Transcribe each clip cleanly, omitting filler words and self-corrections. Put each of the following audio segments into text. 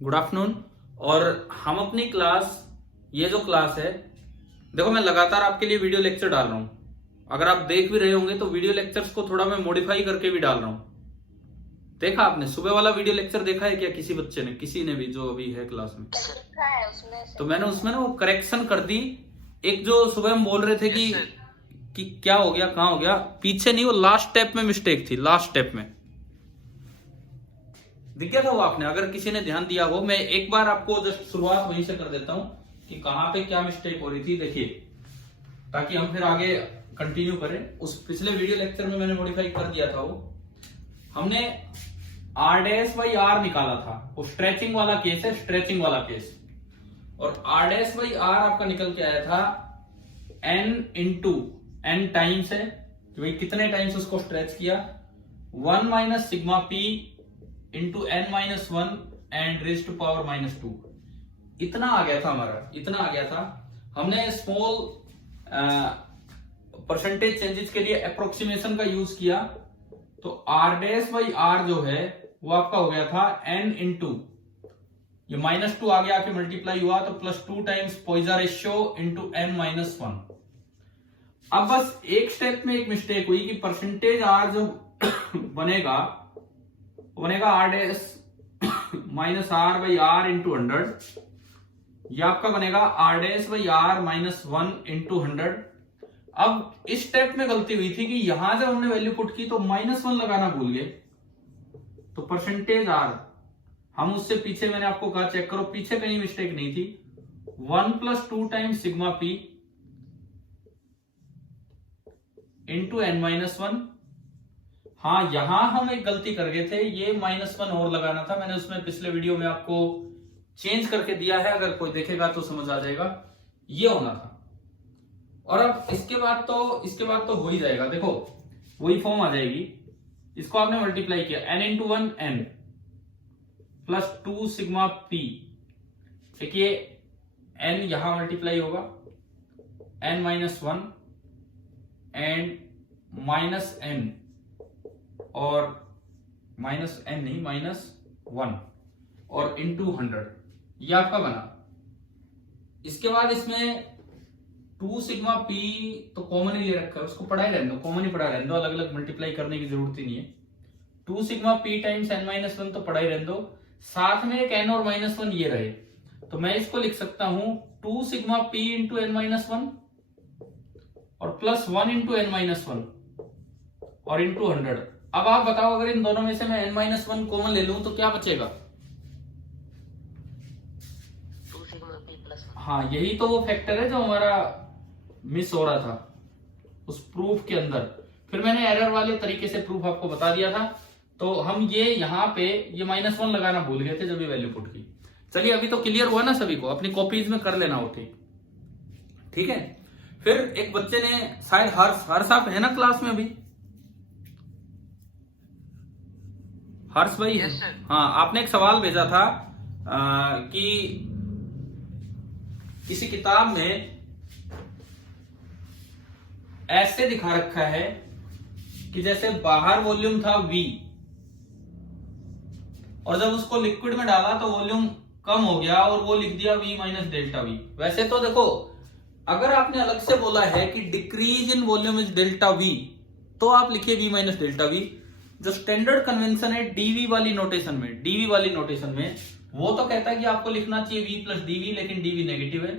Good afternoon. और हम अपनी क्लास, ये जो क्लास है, देखो मैं लगातार आपके लिए वीडियो लेक्चर डाल रहा हूं। अगर आप देख भी रहे होंगे तो वीडियो लेक्चर्स को थोड़ा मैं मॉडिफाई करके भी डाल रहा हूं। देखा आपने सुबह वाला वीडियो लेक्चर देखा है क्या? किसी बच्चे ने, किसी ने भी जो अभी है क्लास में देखा है उसमें से। तो मैंने उसमें ना वो करेक्शन कर दी। एक जो सुबह हम बोल रहे थे कि क्या हो गया, कहां हो गया, पीछे नहीं, वो लास्ट स्टेप में मिस्टेक थी। लास्ट स्टेप में दिख गया था वो आपने, अगर किसी ने ध्यान दिया हो। मैं एक बार आपको जस्ट शुरुआत वहीं से कर देता हूं कि कहां पे क्या मिस्टेक हो रही थी, देखिए, ताकि हम फिर आगे कंटिन्यू करें। उस पिछले वीडियो लेक्चर में मैंने मॉडिफाई कर दिया था। वो हमने आर डैश बाई आर निकाला था, वो स्ट्रेचिंग वाला केस है, स्ट्रेचिंग वाला केस। और आर डैश बाई आर आपका निकल के आया था एन इंटू एन टाइम्स है कि भाई कितने टाइम्स उसको स्ट्रेच किया, 1 minus sigma p into n minus 1 and raise to power -2। इतना आ गया था हमारा, इतना आ गया था। हमने स्मॉल परसेंटेज चेंजेस के लिए अप्रोक्सीमेशन का यूज किया, तो आर डैश बाई आर जो है वो आपका हो गया था एन इंटू, ये -2 आगे आके मल्टीप्लाई हुआ तो +2 times Poisson ratio into n minus 1। अब बस एक स्टेप में एक मिस्टेक हुई कि परसेंटेज आर जो बनेगा r dash minus r by r into 100, यह आपका बनेगा r dash by r -1 into 100। अब इस स्टेप में गलती हुई थी कि यहां जब हमने वैल्यू पुट की तो -1 लगाना भूल गए, तो परसेंटेज आर हम उससे पीछे, मैंने आपको कहा चेक करो, पीछे कहीं मिस्टेक नहीं थी। 1 + 2 times sigma p into n minus 1। हाँ, यहां हम एक गलती कर गए थे, ये -1 और लगाना था। मैंने उसमें पिछले वीडियो में आपको चेंज करके दिया है, अगर कोई देखेगा तो समझ आ जाएगा, ये होना था। और अब इसके बाद तो हो ही जाएगा, देखो वही फॉर्म आ जाएगी। इसको आपने मल्टीप्लाई किया, n into 1 n plus 2 sigma p। देखिए n यहां मल्टीप्लाई होगा, n minus 1 and minus n, और माइनस n नहीं, -1 और इंटू 100, ये आपका बना। इसके बाद इसमें 2 सिग्मा p तो कॉमन ही ले रखा है, उसको पढ़ाई रहने दो, कॉमन ही पढ़ा रहने दो, अलग अलग मल्टीप्लाई करने की जरूरत ही नहीं है। 2 sigma p times n minus 1 तो पढ़ाई रहने दो, साथ में एक n और -1 ये रहे, तो मैं इसको लिख सकता हूं 2 sigma p into n minus 1 और +1 इंटू एन माइनस 1 और इंटू 100। अब आप बताओ, अगर इन दोनों में से मैं n-1 कॉमन ले लूं तो क्या बचेगा? 2 सिग्मा p + 1। हाँ, यही तो वो फैक्टर है जो हमारा मिस हो रहा था उस प्रूफ के अंदर। फिर मैंने एरर वाले तरीके से प्रूफ आपको बता दिया था, तो हम ये यहाँ पे ये -1 लगाना भूल गए थे जब ये वैल्यू पुट की। चलिए, अभी तो क्लियर हुआ ना सभी को? अपनी कॉपीज में कर लेना वो, ठीक है। फिर एक बच्चे ने, शायद हर्ष आप है ना क्लास में अभी? हर्ष भाई है? हाँ, आपने एक सवाल भेजा था कि किसी किताब में ऐसे दिखा रखा है कि जैसे बाहर वॉल्यूम था V, और जब उसको लिक्विड में डाला तो वॉल्यूम कम हो गया और वो लिख दिया V - ΔV। वैसे तो देखो, अगर आपने अलग से बोला है कि decrease in volume is ΔV, तो आप लिखिए V - ΔV। जो स्टैंडर्ड कन्वेंशन है डीवी वाली नोटेशन में, वो तो कहता है कि आपको लिखना चाहिए V + dV, लेकिन dV नेगेटिव है।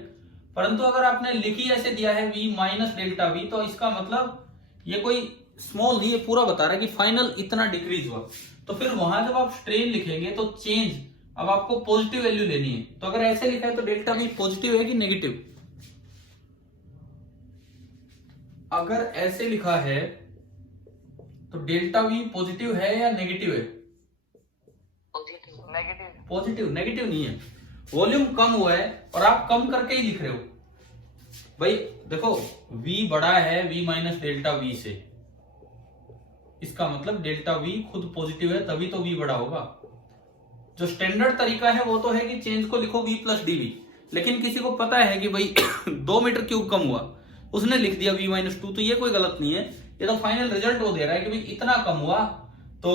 परंतु अगर आपने लिखी ऐसे दिया है V - ΔV, तो इसका मतलब ये कोई स्मॉल नहीं, ये पूरा बता रहा है कि फाइनल इतना डिक्रीज हुआ। तो फिर वहां जब आप स्ट्रेन लिखेंगे तो चेंज, अब आपको पॉजिटिव वैल्यू लेनी है। तो अगर ऐसे लिखा है तो ΔV पॉजिटिव है कि नेगेटिव? अगर ऐसे लिखा है तो ΔV पॉजिटिव है या नेगेटिव है? पॉजिटिव नेगेटिव नहीं है, वॉल्यूम कम हुआ है और आप कम करके ही लिख रहे हो। भाई देखो, V बड़ा है V - ΔV से, इसका मतलब ΔV खुद पॉजिटिव है, तभी तो V बड़ा होगा। जो स्टैंडर्ड तरीका है वो तो है कि चेंज को लिखो V + dV, लेकिन किसी को पता है कि भाई 2 मीटर क्यूब कम हुआ, उसने लिख दिया V - 2, तो ये कोई गलत नहीं है। ये तो फाइनल रिजल्ट वो दे रहा है कि भाई इतना कम हुआ तो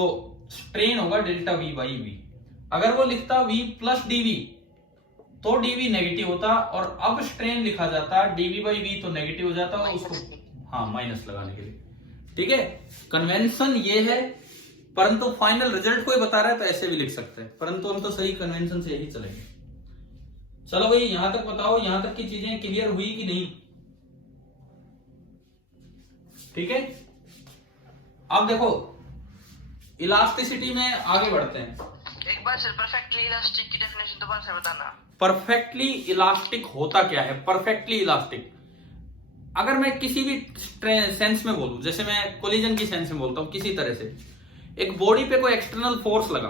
स्ट्रेन होगा ΔV/V। अगर वो लिखता v प्लस dv तो dv नेगेटिव होता, और अब स्ट्रेन लिखा जाता dv बाई v तो नेगेटिव हो जाता, और उसको हाँ माइनस लगाने के लिए। ठीक है, कन्वेंशन ये है, परंतु फाइनल रिजल्ट कोई बता रहा है तो ऐसे भी लिख सकते हैं, परंतु हम तो सही कन्वेंशन से यही चलेंगे। चलो भाई यहां तक बताओ, यहां तक की चीजें क्लियर हुई कि नहीं? ठीक है, अब देखो इलास्टिसिटी में आगे बढ़ते हैं। एक बार सर परफेक्टली इलास्टिक की डेफिनेशन दोबारा से बताना। परफेक्टली इलास्टिक होता क्या है? परफेक्टली इलास्टिक अगर मैं किसी भी सेंस में बोलूं, जैसे मैं कोलिजन की सेंस में बोलता हूं, किसी तरह से एक बॉडी पे कोई एक्सटर्नल फोर्स लगा,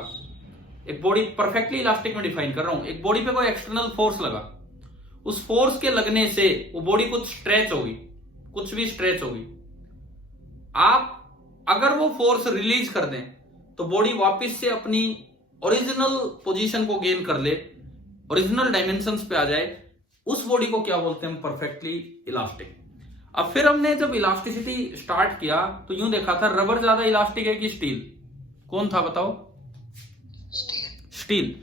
एक बॉडी परफेक्टली इलास्टिक में डिफाइन कर रहा हूं, एक बॉडी पे कोई एक्सटर्नल फोर्स लगा, उस फोर्स के लगने से वो बॉडी कुछ स्ट्रेच होगी, कुछ भी स्ट्रेच होगी। आप अगर वो फोर्स रिलीज कर दें तो बॉडी वापस से अपनी ओरिजिनल पोजीशन को गेन कर ले, ओरिजिनल डायमेंशंस पे आ जाए, उस बॉडी को क्या बोलते हैं? Perfectly elastic. अब फिर हमने जब इलास्टिसिटी स्टार्ट किया तो यूं देखा था रबर ज्यादा इलास्टिक है कि स्टील? कौन था बताओ? स्टील।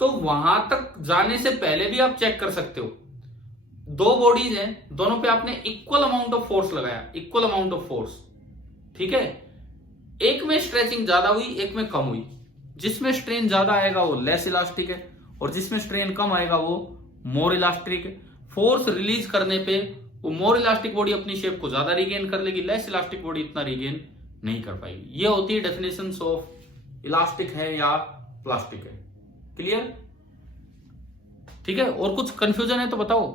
तो वहां तक जाने से पहले भी आप चेक कर सकते हो, दो बॉडीज हैं, दोनों पे आपने इक्वल अमाउंट ऑफ फोर्स लगाया, इक्वल अमाउंट ऑफ फोर्स। ठीक है, एक में स्ट्रेचिंग ज्यादा हुई, एक में कम हुई। जिसमें स्ट्रेन ज्यादा आएगा वो लेस इलास्टिक है, और जिसमें स्ट्रेन कम आएगा वो मोर इलास्टिक है। फोर्स रिलीज करने पे वो मोर इलास्टिक बॉडी अपनी शेप को ज्यादा रिगेन कर लेगी, लेस इलास्टिक बॉडी इतना रिगेन नहीं कर पाएगी। ये होती है डेफिनेशन ऑफ इलास्टिक है या प्लास्टिक है। क्लियर? ठीक है, और कुछ कंफ्यूजन है तो बताओ।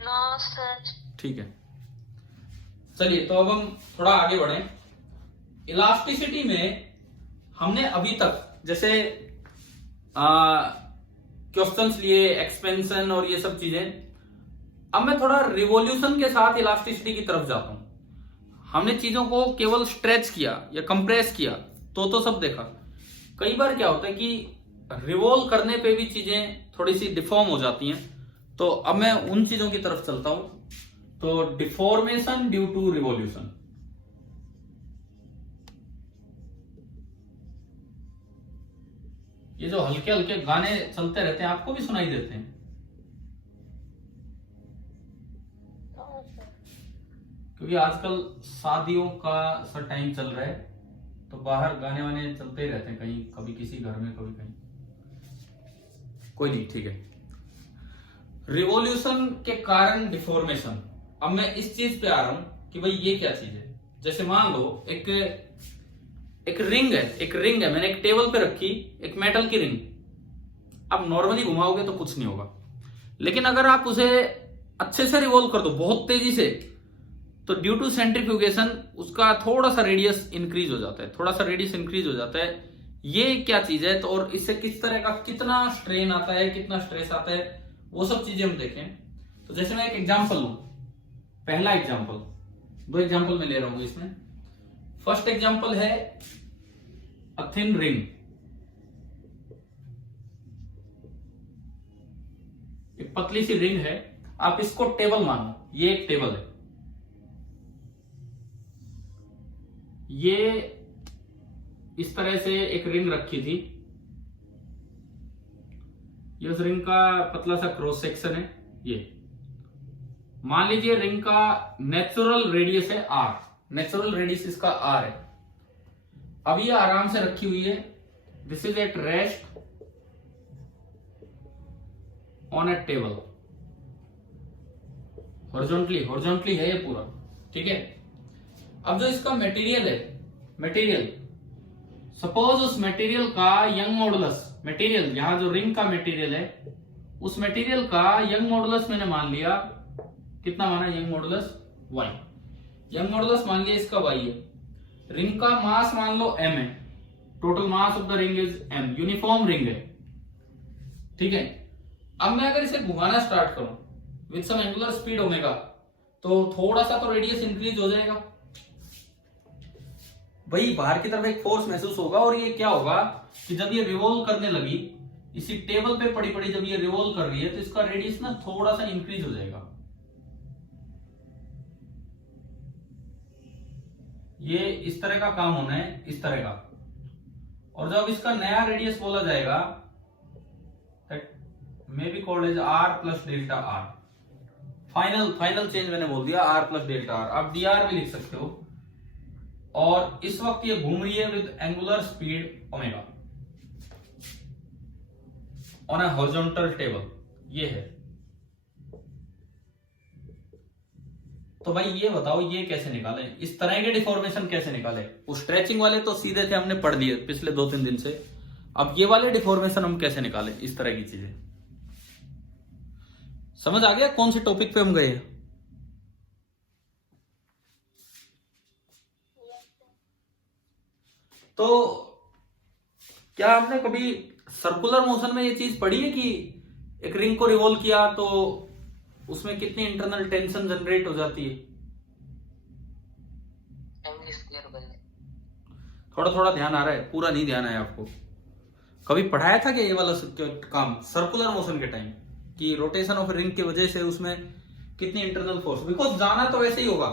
No sir. ठीक है, चलिए तो अब हम थोड़ा आगे बढ़े। इलास्टिसिटी में हमने अभी तक जैसे क्वेश्चंस लिए, एक्सपेंशन और ये सब चीजें। अब मैं थोड़ा रिवॉल्यूशन के साथ इलास्टिसिटी की तरफ जाता हूं। हमने चीजों को केवल स्ट्रेच किया या कंप्रेस किया तो सब देखा। कई बार क्या होता है कि रिवॉल्व करने पे भी चीजें थोड़ी सी डिफॉर्म हो जाती हैं, तो अब मैं उन चीजों की तरफ चलता हूं। तो डिफॉर्मेशन ड्यू टू रिवॉल्यूशन, ये जो हल्के हल्के गाने चलते रहते हैं आपको भी सुनाई देते हैं? क्योंकि आजकल शादियों का सा टाइम चल रहा है, तो बाहर गाने वाने चलते ही रहते हैं, कहीं कभी किसी घर में, कभी कहीं। कोई नहीं, ठीक है। रिवॉल्यूशन के कारण डिफॉर्मेशन। अब मैं इस चीज पे आ रहा हूं कि भाई ये क्या चीज है। जैसे मान लो एक रिंग है, मैंने एक टेबल पे रखी, एक मेटल की रिंग। अब नॉर्मली घुमाओगे तो कुछ नहीं होगा, लेकिन अगर आप उसे अच्छे से रिवॉल्व कर दो बहुत तेजी से, तो ड्यू टू सेंट्रीफ्यूगेशन उसका थोड़ा सा रेडियस इंक्रीज हो जाता है, थोड़ा सा रेडियस इंक्रीज हो जाता है। ये क्या चीज है, तो और इससे किस तरह का कितना स्ट्रेन आता है, कितना स्ट्रेस आता है, वो सब चीजें हम देखें। तो जैसे मैं एक एग्जांपल लूं, पहला एग्जांपल, दो एग्जांपल मैं ले रहा हूं इसमें। फर्स्ट एग्जांपल है अ थिन रिंग। एक पतली सी रिंग है, आप इसको टेबल मानो, ये एक टेबल है। ये इस तरह से एक रिंग रखी थी, ये उस रिंग का पतला सा क्रॉस सेक्शन है। ये मान लीजिए रिंग का नेचुरल रेडियस है r, नेचुरल रेडियस इसका r है। अब ये आराम से रखी हुई है, this is at rest on A table, horizontally है ये पूरा। ठीक है, अब जो इसका मटेरियल सपोज उस मटेरियल का यंग मॉडुलस, मटेरियल यहां जो रिंग का मटेरियल है, उस मटेरियल का यंग मॉडुलस मैंने मान लिया, कितना माना? Young modulus y। Young modulus मान लिया इसका y है। रिंग का मास मान लो m है, total mass of the ring is m, uniform ring है। ठीक है, अब मैं अगर इसे घुमाना स्टार्ट करूं with some angular speed omega, तो थोड़ा सा तो रेडियस इंक्रीज हो जाएगा भाई, बाहर की तरफ एक फोर्स महसूस होगा। और ये क्या होगा कि जब ये रिवॉल्व करने लगी, इसी टेबल पे पड़ी जब ये रिवॉल्व कर रही है, तो इसका रेडियस ना थोड़ा सा इंक्रीज हो जाएगा। ये इस तरह का काम होना है, इस तरह का। और जब इसका नया रेडियस बोला जाएगा may be called as r plus delta r। Final change मैंने बोल दिया r प्लस डेल्टा r। आप dr भी लिख सकते हो। और इस वक्त ये घूम रही है with angular speed omega on a horizontal table, ये है। तो भाई ये बताओ ये कैसे निकाले, इस तरह के डिफॉर्मेशन कैसे निकाले? वो स्ट्रेचिंग वाले तो सीधे थे, हमने पढ़ लिए पिछले 2-3 दिन से। अब ये वाले डिफॉर्मेशन हम कैसे निकाले, इस तरह की चीजें। समझ आ गया कौन से टॉपिक पे हम गए? तो क्या हमने कभी सर्कुलर मोशन में ये चीज पढ़ी है कि एक रिंग को रिवॉल्व किया तो उसमें कितनी इंटरनल टेंशन जनरेट हो जाती है? थोड़ा थोड़ा ध्यान आ रहा है, पूरा नहीं ध्यान आया आपको? कभी पढ़ाया था कि ये वाला काम सर्कुलर मोशन के टाइम कि रोटेशन ऑफ रिंग की वजह से उसमें कितनी इंटरनल फोर्स? बिकॉज जाना तो वैसे ही होगा,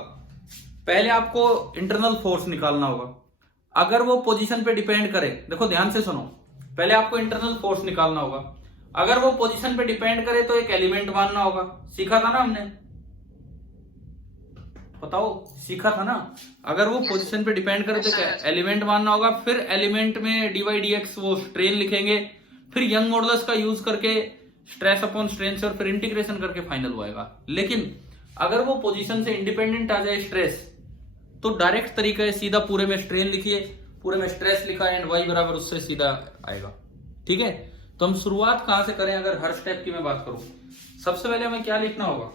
पहले आपको इंटरनल फोर्स निकालना होगा। अगर वो पोजीशन पे डिपेंड करे, देखो ध्यान से सुनो, पहले आपको इंटरनल फोर्स निकालना होगा। अगर वो पोजीशन पे डिपेंड करे तो एक एलिमेंट मानना होगा। सीखा था ना हमने, बताओ सीखा था ना? अगर वो पोजीशन पे डिपेंड करे तो एलिमेंट मानना होगा। फिर एलिमेंट में dy dx वो स्ट्रेन लिखेंगे, फिर यंग मॉडुलस का यूज करके स्ट्रेस अपॉन स्ट्रेन से, और फिर इंटीग्रेशन करके फाइनल वो आएगा। लेकिन अगर वो पोजीशन से इंडिपेंडेंट आ जाए स्ट्रेस, तो डायरेक्ट तरीका है, सीधा पूरे में स्ट्रेन लिखिए, पूरे में स्ट्रेस लिखा एंड y बराबर उससे सीधा आएगा। ठीक है, तो हम शुरुआत कहां से करें? अगर हर स्टेप की मैं बात करूं, सबसे पहले हमें क्या लिखना होगा?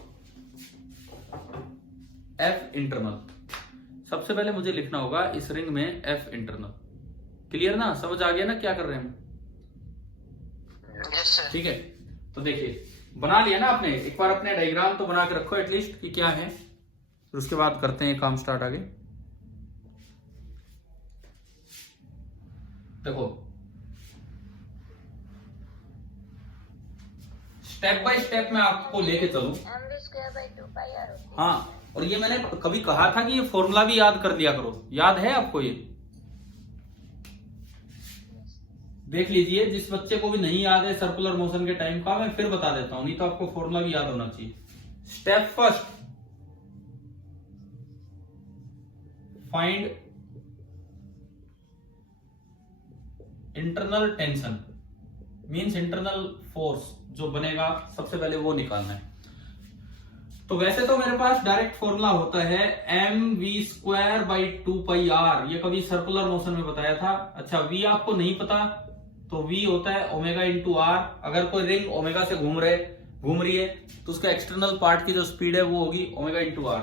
F internal. सबसे पहले मुझे लिखना होगा इस रिंग में F इंटरनल। क्लियर ना? समझ आ गया ना क्या कर रहे हैं हम? ठीक है, तो देखिए बना लिया ना आपने, एक बार अपने डायग्राम तो बना के रखो एटलीस्ट कि क्या है, फिर उसके बाद करते हैं काम स्टार्ट आगे। देखो स्टेप बाय स्टेप मैं आपको लेके चलूं। हाँ, और ये मैंने कभी कहा था कि ये फॉर्मूला भी याद कर लिया करो, याद है आपको? ये देख लीजिए, जिस बच्चे को भी नहीं याद है सर्कुलर मोशन के टाइम का, मैं फिर बता देता हूं, नहीं तो आपको फॉर्मूला भी याद होना चाहिए। Step first, find internal tension, means internal force जो बनेगा सबसे पहले वो निकालना है। तो वैसे तो मेरे पास डायरेक्ट फॉर्मूला होता है mv²/2πr, ये कभी सर्कुलर मोशन में बताया था। अच्छा, v आपको नहीं पता तो v होता है ओमेगा इंटू r। अगर कोई रिंग ओमेगा से घूम रही है तो उसका एक्सटर्नल पार्ट की जो स्पीड है वो होगी ओमेगा इंटू r,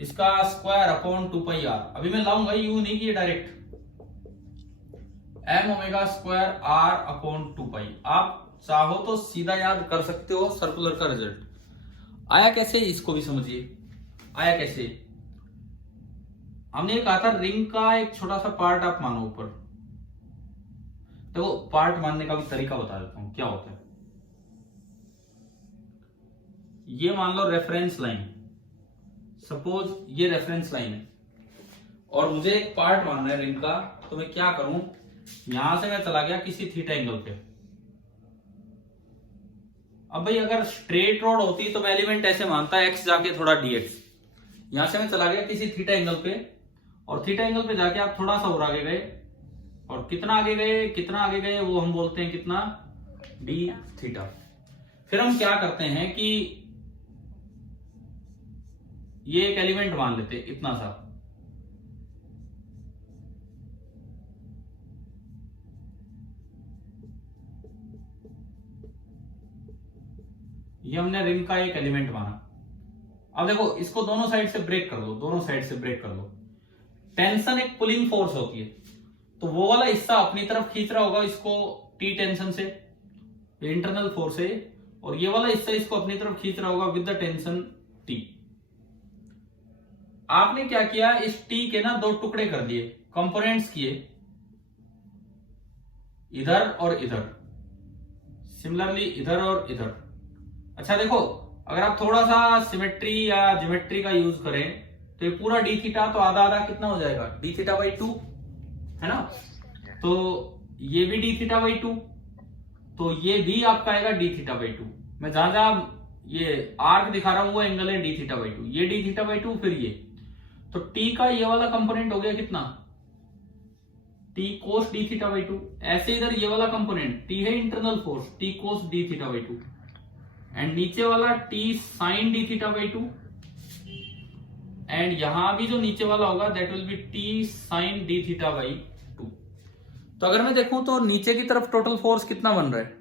इसका स्क्वायर अपॉन 2πr। अभी मैं लाऊंगा यू नहीं कि डायरेक्ट m⍵² r अपॉन 2π। आप चाहो तो सीधा याद कर सकते हो सर्कुलर का रिजल्ट। आया कैसे, इसको भी समझिए। आया कैसे? हमने कहा था रिंग का एक छोटा सा पार्ट आप मानो ऊपर। देखो पार्ट मानने का भी तरीका बता देता हूं क्या होता है। ये मान लो रेफरेंस लाइन, सपोज ये रेफरेंस लाइन है और मुझे एक पार्ट मानना है रिंग का, तो मैं क्या करूं, यहां से मैं चला गया किसी थीटा एंगल पे। अब भाई अगर स्ट्रेट रोड होती तो मैं एलिमेंट ऐसे मानता है x जाके थोड़ा dx। यहां से मैं चला गया किसी थीटा एंगल पे, और थीटा एंगल पे जाके आप थोड़ा सा और आगे गए, और कितना आगे गए वो हम बोलते हैं कितना, d थीटा। फिर हम क्या करते हैं कि ये एक एलिमेंट मान लेते इतना सा, ये हमने रिंग का एक एलिमेंट माना। अब देखो इसको दोनों साइड से ब्रेक कर लो, टेंशन एक पुलिंग फोर्स होती है, तो वो वाला हिस्सा अपनी तरफ खींच रहा होगा इसको टी टेंशन से, इंटरनल फोर्स है, और ये वाला हिस्सा इसको अपनी तरफ खींच रहा होगा विद द टेंशन टी। आपने क्या किया, इस टी के ना दो टुकड़े कर दिए, कंपोनेंट्स किए इधर और इधर, सिमिलरली इधर और इधर। अच्छा देखो, अगर आप थोड़ा सा सिमेट्री या ज्योमेट्री का यूज करें तो ये पूरा डी थीटा तो आधा आधा कितना हो जाएगा, डी थीटा बाई 2 है ना। तो ये भी डी थीटा बाई 2, तो ये भी आपका आएगा डी थीटा बाई 2। मैं जहां जहां ये आर्क दिखा रहा हूं वो एंगल है डी थीटा बाई 2, ये डी थीटा बाई 2, फिर ये, तो टी का ये वाला कंपोनेंट हो गया कितना, T cos d theta by 2। ऐसे इधर ये वाला कंपोनेंट टी है internal force, T cos d theta by 2, and नीचे वाला T sine d theta by 2, and यहां भी जो नीचे वाला होगा that will be T sine d theta by 2। तो अगर मैं देखूं तो नीचे की तरफ टोटल फोर्स कितना बन रहा है,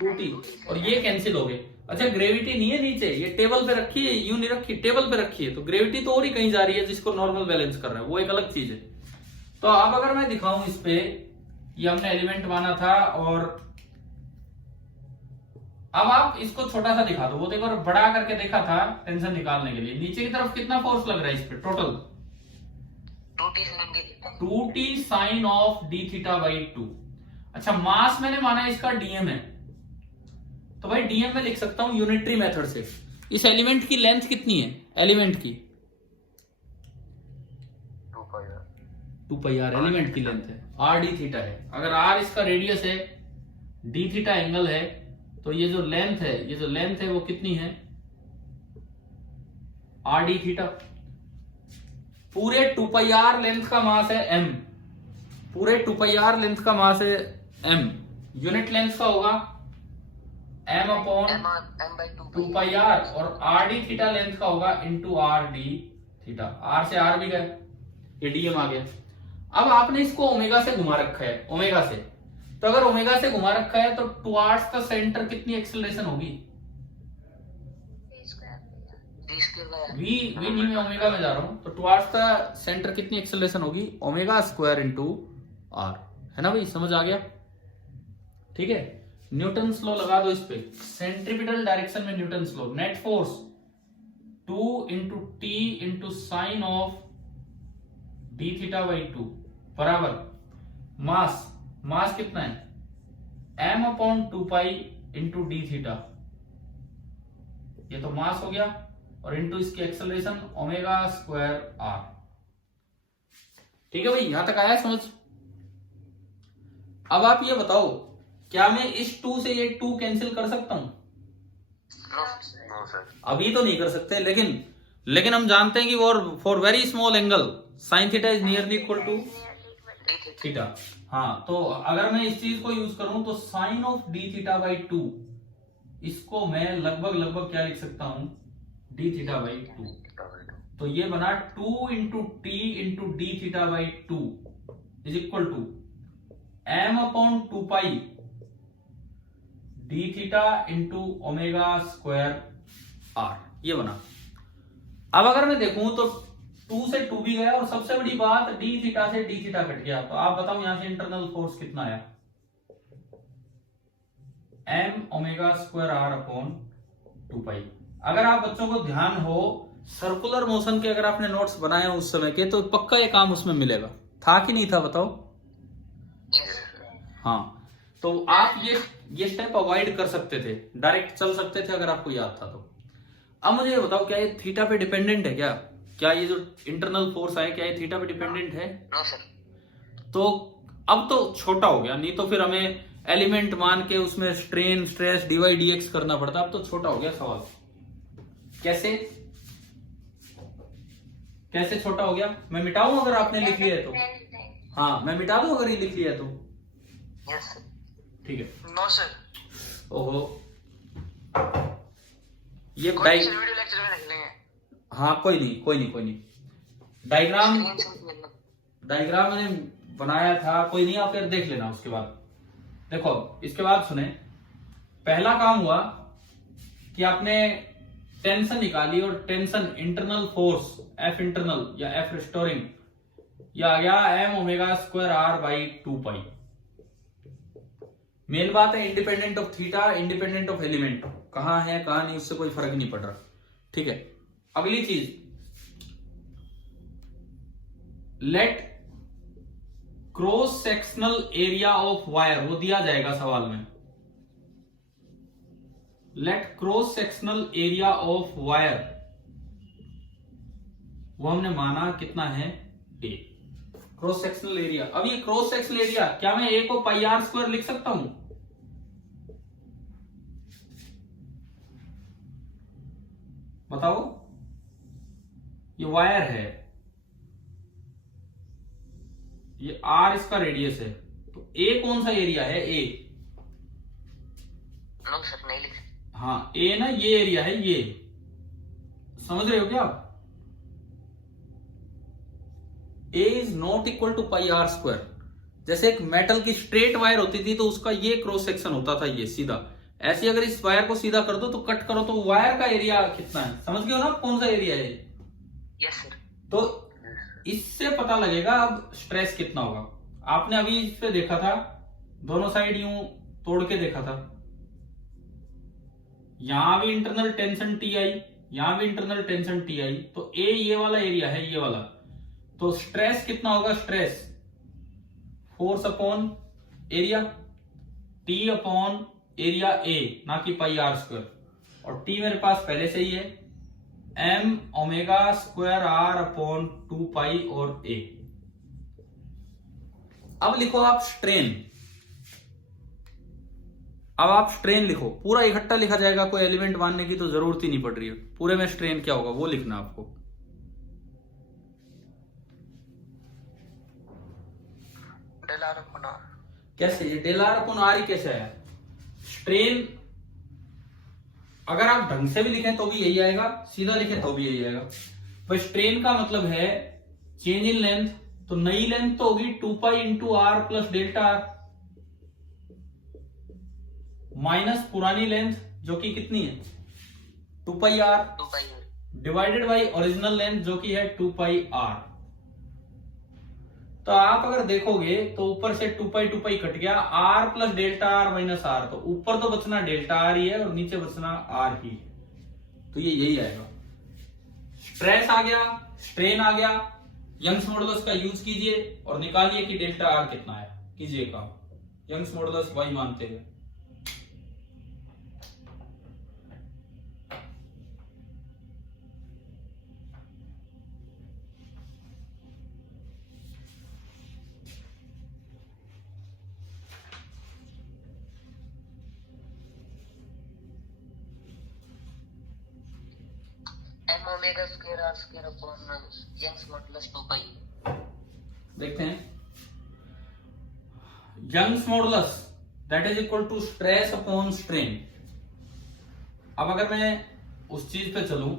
2t, और ये कैंसिल हो गए। अच्छा ग्रेविटी नहीं है नीचे, ये टेबल पे रखी है, यूं नहीं रखी, टेबल पे रखी है, तो ग्रेविटी तो और ही कहीं जा रही है जिसको नॉर्मल बैलेंस कर रहा है, वो एक अलग चीज है। तो अब अगर मैं दिखाऊं इस पे, ये हमने एलिमेंट माना था, और अब आप इसको छोटा सा दिखा दो, वो देखो बड़ा करके देखा था टेंशन निकालने के लिए। नीचे की तरफ कितना फोर्स लग रहा है इस पे total, 2t sine of d theta by 2। अच्छा मास मैंने माना इसका डीएम है, तो भाई डीएम में लिख सकता हूं यूनिटरी मेथड से। इस एलिमेंट की लेंथ कितनी है, एलिमेंट की 2 पाई आर एलिमेंट की लेंथ है, आर डी थीटा है। अगर आर इसका रेडियस है, डी थीटा एंगल है, तो ये जो लेंथ है, ये जो लेंथ है वो कितनी है, आर डी थीटा। पूरे 2 पाई आर लेंथ का मास है m, पूरे 2 पाई आर लेंथ का मास है m, यूनिट लेंथ का होगा m अपॉन 2 पाई आर, और आर डी थीटा लेंथ का होगा into r d theta. R से आर भी गए, ये डीएम आ गया। अब आपने इसको ओमेगा से घुमा रखा है, ओमेगा से, तो अगर ओमेगा से घुमा रखा है तो टुवार्ड्स द सेंटर कितनी एक्सेलरेशन होगी, वी नहीं, मैं ओमेगा में जा रहा हूं, तो टुवार्ड्स द सेंटर कितनी एक्सेलरेशन होगी, ओमेगा स्क्वायर इंटू आर, है ना भाई, समझ आ गया। ठीक है, न्यूटन्स लॉ लगा दो इस पे, सेंट्रीपिटल डायरेक्शन में Newton's law, net force 2 into T into sine of d theta by 2 बराबर मास, मास कितना है m upon 2 pi into d theta, ये तो मास हो गया, और इंटू इसकी एक्सेलरेशन ओमेगा स्क्वायर आर। ठीक है भाई, यहां तक आया समझ। अब आप ये बताओ, क्या मैं इस 2 से ये 2 कैंसिल कर सकता हूं? अभी तो नहीं कर सकते, लेकिन हम जानते हैं कि for very small angle sine theta is nearly equal to theta. हाँ, तो अगर मैं इस चीज को यूज करूं तो sine of d theta by 2, इसको मैं लगभग क्या लिख सकता हूं, डी थीटा बाई 2। तो ये बना 2 into T into d theta by 2 is equal to m upon 2 pi d theta into omega square r, ये बना। अब अगर मैं देखूं तो 2 से 2 भी गया, और सबसे बड़ी बात डी थीटा से डी थीटा कट गया। तो आप बताओ यहां से इंटरनल फोर्स कितना आया, m omega square r upon 2 pi. अगर आप बच्चों को ध्यान हो, सर्कुलर मोशन के अगर आपने नोट्स बनाए हो उस समय के, तो पक्का ये काम उसमें मिलेगा, था कि नहीं था बताओ। हाँ, तो आप ये स्टेप अवॉइड कर सकते थे, डायरेक्ट चल सकते थे अगर आपको याद था तो। अब मुझे ये बताओ, क्या ये थीटा पे डिपेंडेंट है क्या ये जो इंटरनल फोर्स है क्या ये थीटा पे डिपेंडेंट है? तो अब तो छोटा हो गया, नहीं तो फिर हमें एलिमेंट मान के उसमें स्ट्रेन स्ट्रेस डीवाई डीएक्स करना पड़ता। अब तो छोटा हो गया सवाल। कैसे छोटा हो गया? मैं मिटाऊं अगर आपने लिख लिया है तो? हाँ, मैं मिटा दूं अगर ये लिख लिया है तो? यस ठीक है। नो सर, ओहो, ये वीडियो लेक्चर में लिख लेंगे। हाँ, कोई नहीं। डायग्राम मैंने बनाया था, कोई नहीं, आप फिर देख लेना। उसके बाद देखो, इसके बाद सुने, पहला काम हुआ कि आपने टेंशन निकाली, और tension internal force F internal या F रिस्टोरिंग, ये आ गया m omega square r by 2 pi. Main बात है independent of theta, independent of element, कहां है कहां नहीं उससे कोई फर्क नहीं पड़ रहा। ठीक है, अगली चीज, let cross sectional area of wire, वो दिया जाएगा सवाल में। Let cross sectional area of wire, वो हमने माना कितना है, a। Cross sectional area. अब ये क्रॉस सेक्शनल एरिया, क्या मैं ए को पाई आर स्क्वायर लिख सकता हूं? बताओ, ये वायर है, ये आर इसका रेडियस है, तो ए कौन सा एरिया है? ए। नो सर, नहीं लिख सकते। हाँ, ए ना ये एरिया है, ये समझ रहे हो क्या आप? A is not equal to pi r square. जैसे एक मेटल की स्ट्रेट वायर होती थी तो उसका ये क्रॉस सेक्शन होता था, ये सीधा। ऐसे अगर इस वायर को सीधा कर दो तो कट करो तो वायर का एरिया कितना है, समझ गए हो ना कौन सा एरिया है? Yes sir. तो इससे पता लगेगा अब स्ट्रेस कितना होगा। आपने अभी इस पे देखा था, दोनों साइड यूं तोड़ के देखा था, यहां भी इंटरनल टेंशन टी आई, यहां भी इंटरनल टेंशन टी आई, तो ए ये वाला एरिया है, ये वाला। तो स्ट्रेस कितना होगा? Stress force upon area, T upon area A, ना कि पाई आर स्क्वायर। और टी मेरे पास पहले से ही है, M omega square r upon 2 pi और ए। अब लिखो आप स्ट्रेन। अब आप स्ट्रेन लिखो, पूरा इकट्ठा लिखा जाएगा, कोई एलिमेंट मानने की तो जरूरत ही नहीं पड़ रही है। पूरे में स्ट्रेन क्या होगा वो लिखना आपको। Del r upon r. कैसे? ये डेल आर अपॉन आर ही कैसे है? स्ट्रेन अगर आप ढंग से भी लिखें तो भी यही आएगा, सीधा लिखें तो भी यही आएगा। भाई स्ट्रेन का मतलब है चेंज इन लेंथ, तो नई लेंथ तो होगी 2 pi into r plus delta r, minus पुरानी लेंथ जो कि कितनी है 2 pi r, 2 pi divided by original length जो कि है 2 पाई आर। तो आप अगर देखोगे तो ऊपर से 2 पाई कट गया, r plus delta r minus r, तो ऊपर तो बचना डेल्टा आर ही है और नीचे बचना आर ही, तो ये यही आएगा। स्ट्रेस आ गया, स्ट्रेन आ गया, यंग्स मॉडुलस का यूज कीजिए और निकालिए कि डेल्टा आर कितना है। कीजिए काम, यंग्स मॉडुलस वाई मानते हुए। M omega square r square upon Young's modulus 2 pi. देखते हैं, Young's modulus that is equal to stress upon strain. अब अगर मैं उस चीज पे चलूं,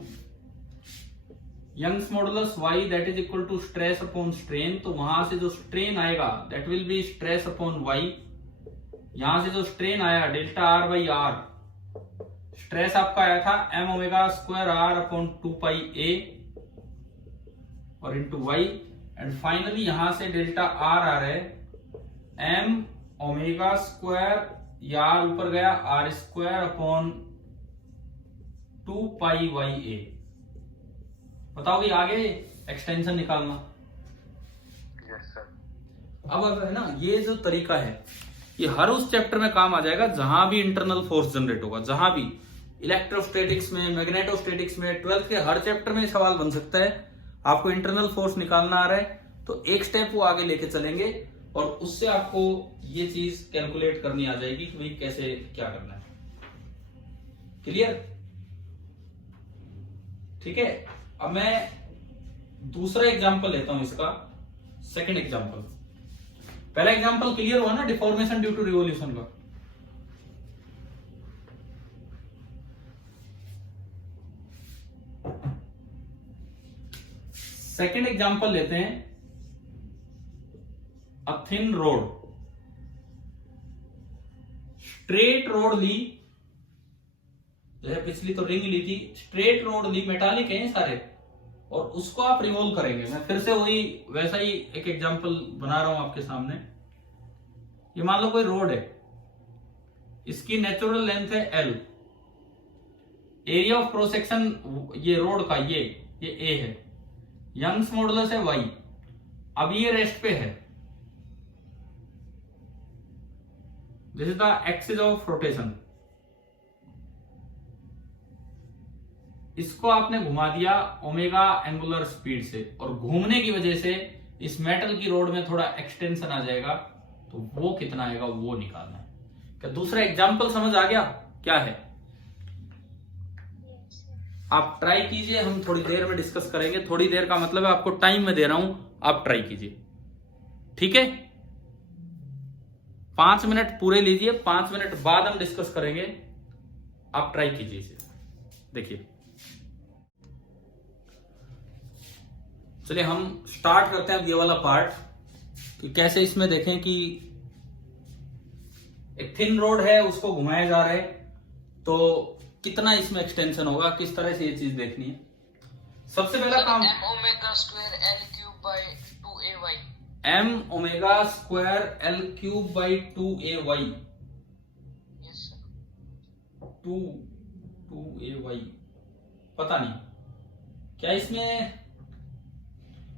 Young's modulus y that is equal to stress upon strain, तो वहां से जो स्ट्रेन आएगा that will be stress upon y। यहां से जो स्ट्रेन आया delta r by r, stress आपका आया था m omega square r upon 2 पाई ए और इंटू वाई, एंड फाइनली यहां से डेल्टा आर आ रहा है एम ओमेगा स्क्वायर, यार ऊपर गया r square upon 2 pi y a. बताओ कि आगे एक्सटेंशन निकालना। Yes sir. अब है ना, ये जो तरीका है ये हर उस चैप्टर में काम आ जाएगा जहां भी इंटरनल फोर्स जनरेट होगा, जहां भी इलेक्ट्रोस्टैटिक्स में, मैग्नेटोस्टैटिक्स में, 12th के हर चैप्टर में सवाल बन सकता है। आपको इंटरनल फोर्स निकालना आ रहा है तो एक स्टेप वो आगे लेके चलेंगे और उससे आपको ये चीज कैलकुलेट करनी आ जाएगी कि भाई कैसे क्या करना है। क्लियर? ठीक है। अब मैं दूसरा एग्जांपल लेता हूं इसका, सेकंड एग्जांपल। पहला एग्जांपल क्लियर हुआ ना, डिफॉर्मेशन ड्यू टू रिवोल्यूशन का। सेकंड एग्जांपल लेते हैं, a thin rod, straight rod ली, जैसे पिछली तो रिंग ली थी, स्ट्रेट रोड ली, मेटालिक है सारे, और उसको आप रिवॉल्व करेंगे। मैं फिर से वही वैसा ही एक एग्जांपल बना रहा हूं आपके सामने। ये मान लो कोई रोड है, इसकी नेचुरल लेंथ है L, area of cross section ये रोड का ये A है, यंग्स मॉडुलस है y। अब ये रेस्ट पे है, this is the axis of rotation. इसको आपने घुमा दिया ओमेगा एंगुलर स्पीड से, और घूमने की वजह से इस मेटल की रोड में थोड़ा एक्सटेंशन आ जाएगा, तो वो कितना आएगा वो निकालना है। क्या दूसरा एग्जाम्पल समझ आ गया क्या है? आप ट्राई कीजिए, हम थोड़ी देर में डिस्कस करेंगे। थोड़ी देर का मतलब है आपको टाइम में दे रहा हूं, आप ट्राई कीजिए, ठीक है? 5 मिनट पूरे लीजिए, 5 मिनट बाद हम डिस्कस करेंगे। आप ट्राई कीजिए इसे, देखिए। चलिए हम स्टार्ट करते हैं अब ये वाला पार्ट, कि कैसे इसमें देखें कि एक थिन रोड है, उसको घुमाया जा रहा है, तो कितना इसमें एक्सटेंशन होगा, किस तरह से ये चीज देखनी है। सबसे पहला काम, m omega square L cube by 2ay। m omega square L cube by 2ay। Yes sir. 2ay पता नहीं क्या इसमें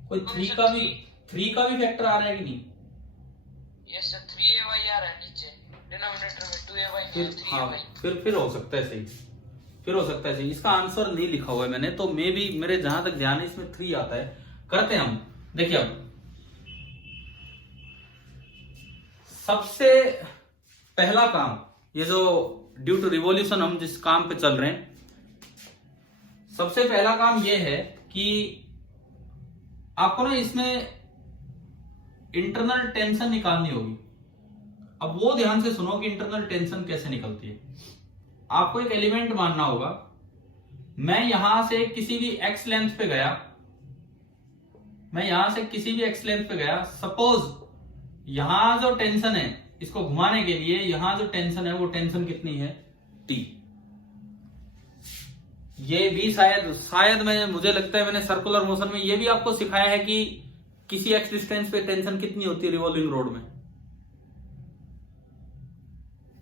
कोई 3 का भी फैक्टर आ रहा है कि नहीं? यस सर, 3ay आ रहा है नीचे डिनोमिनेटर में, 2ay है, 3ay। फिर हो सकता है सही, फिर हो सकता है सही। इसका आंसर नहीं लिखा हुआ है मैंने, तो मे भी मेरे जहां तक ध्यान है इसमें 3 आता है। करते हैं हम, देखिए अब सबसे पहला काम, ये जो ड्यू टू रिवॉल्यूशन हम जिस काम पे चल रहे हैं, सबसे पहला काम ये है कि आपको ना इसमें इंटरनल टेंशन निकालनी होगी। अब वो ध्यान से सुनो कि इंटरनल टेंशन कैसे निकलती है। आपको एक एलिमेंट मानना होगा, मैं यहां से किसी भी एक्स लेंथ पे गया, सपोज यहां जो टेंशन है इसको घुमाने के लिए, यहां जो टेंशन है वो टेंशन कितनी है? T। ये भी शायद मुझे लगता है मैंने सर्कुलर मोशन में ये भी आपको सिखाया है कि किसी एक्स डिस्टेंस पे टेंशन कितनी होती है रिवॉल्विंग रोड में।